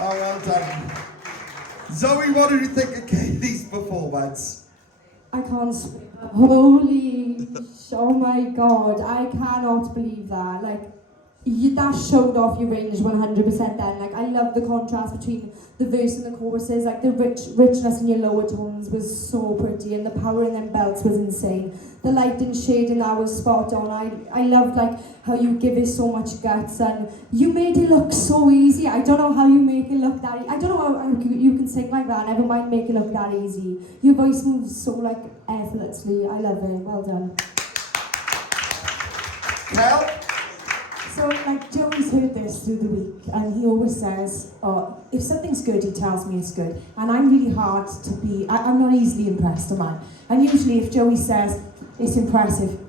Oh, well done. Zoe, what did you think of Kayleigh's performance? I can't speak. Holy, oh my God, I cannot believe that. Like, that showed off your range 100% then. Like, I love the contrast between the verse and the choruses. Like, the richness in your lower tones was so pretty, and the power in them belts was insane. The light and shade in that was spot on. I loved, like, how you give it so much guts, and you made it look so easy. I don't know how you make it look that I don't know how you can sing like that, never mind make it look that easy. Your voice moves so, like, effortlessly. I love it. Well done. Kel? So, like, Joey's heard this through the week, and he always says, oh, if something's good, he tells me it's good. And I'm really hard to be, I'm not easily impressed, am I? And usually if Joey says, it's impressive,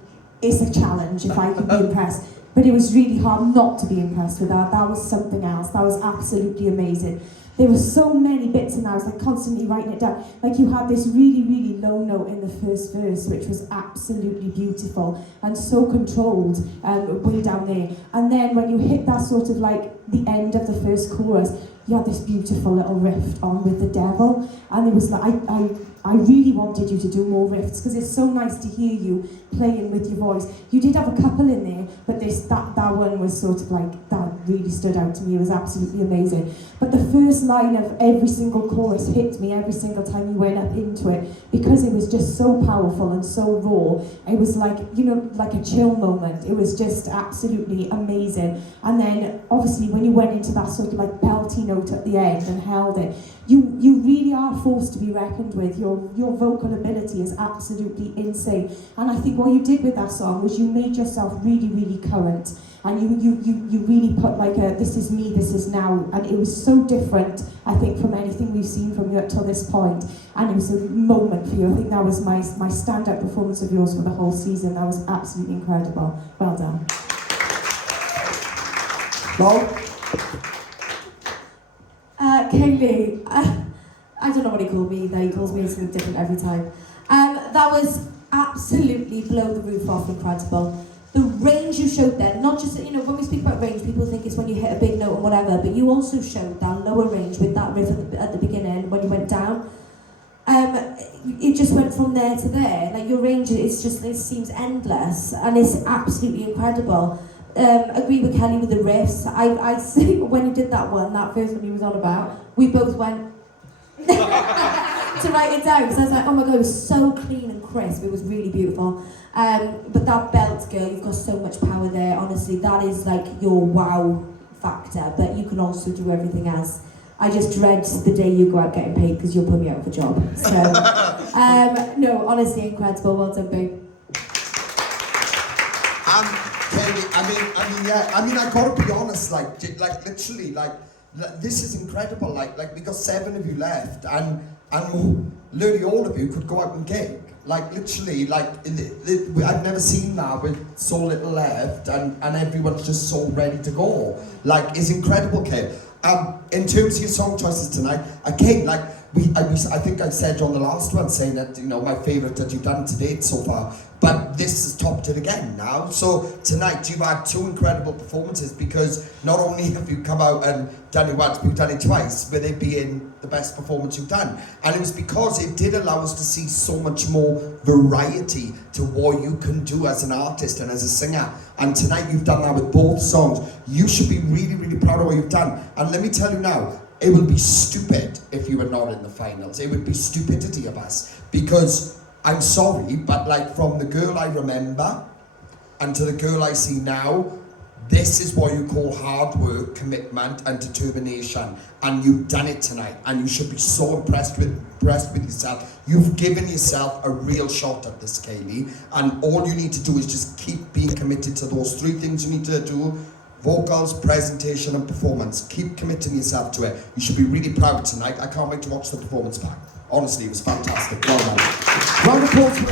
it's a challenge if I can be impressed. But it was really hard not to be impressed with that. That was something else. That was absolutely amazing. There were so many bits in there, I was like constantly writing it down. Like you had this really, really low note in the first verse, which was absolutely beautiful and so controlled way down there. And then when you hit that sort of like the end of the first chorus, you had this beautiful little riff on with the devil. And it was like, I really wanted you to do more riffs because it's so nice to hear you playing with your voice. You did have a couple in there, but that one was sort of like, that really stood out to me. It was absolutely amazing. But the first line of every single chorus hit me every single time you went up into it because it was just so powerful and so raw. It was like, you know, like a chill moment. It was just absolutely amazing. And then obviously when you went into that sort of like belty note at the end and held it, you really are forced to be reckoned with. Your vocal ability is absolutely insane. And I think what you did with that song was you made yourself really, really current. And you really put like a, this is me, this is now. And it was so different, I think, from anything we've seen from you up till this point. And it was a moment for you. I think that was my stand-up performance of yours for the whole season. That was absolutely incredible. Well done. Well, Kayleigh, I don't know what he called me either. He calls me something different every time. That was absolutely blow the roof off incredible. The range you showed then, not just, you know, when we speak about range, people think it's when you hit a big note and whatever, but you also showed that lower range with that riff at the beginning when you went down. it just went from there to there. Like your range, it seems endless, and it's absolutely incredible. Agree with Kelly with the riffs. I see when you did that first one he was on about, we both went to write it down because I was like, oh my god, it was so clean and crisp. It was really beautiful. But that belt, girl, you've got so much power there. Honestly, that is like your wow factor. But you can also do everything else. I just dread the day you go out getting paid because you'll put me out of a job. So, no, honestly, incredible. Well done, babe. Kayleigh, I mean, I gotta be honest, like literally, this is incredible. Like we got 7 of you left, and literally all of you could go out and gig. Like literally, I've never seen that with so little left, and everyone's just so ready to go. Like, it's incredible, Kate. In terms of your song choices tonight, Kate, I think I said on the last one, saying that, you know, my favourite that you've done to date so far, but this has topped it again now. So tonight you've had 2 incredible performances, because not only have you come out and done it once, but you've done it twice, with it being the best performance you've done. And it was because it did allow us to see so much more variety to what you can do as an artist and as a singer. And tonight you've done that with both songs. You should be really, really proud of what you've done. And let me tell you now, it would be stupid if you were not in the finals. It would be stupidity of us, because I'm sorry, but like, from the girl I remember and to the girl I see now, this is what you call hard work, commitment and determination, and you've done it tonight, and you should be so impressed with yourself. You've given yourself a real shot at this, Kayleigh, and all you need to do is just keep being committed to those 3 things you need to do: vocals, presentation and performance. Keep committing yourself to it. You should be really proud tonight. I can't wait to watch the performance back. Honestly, it was fantastic. Well done. Round of applause for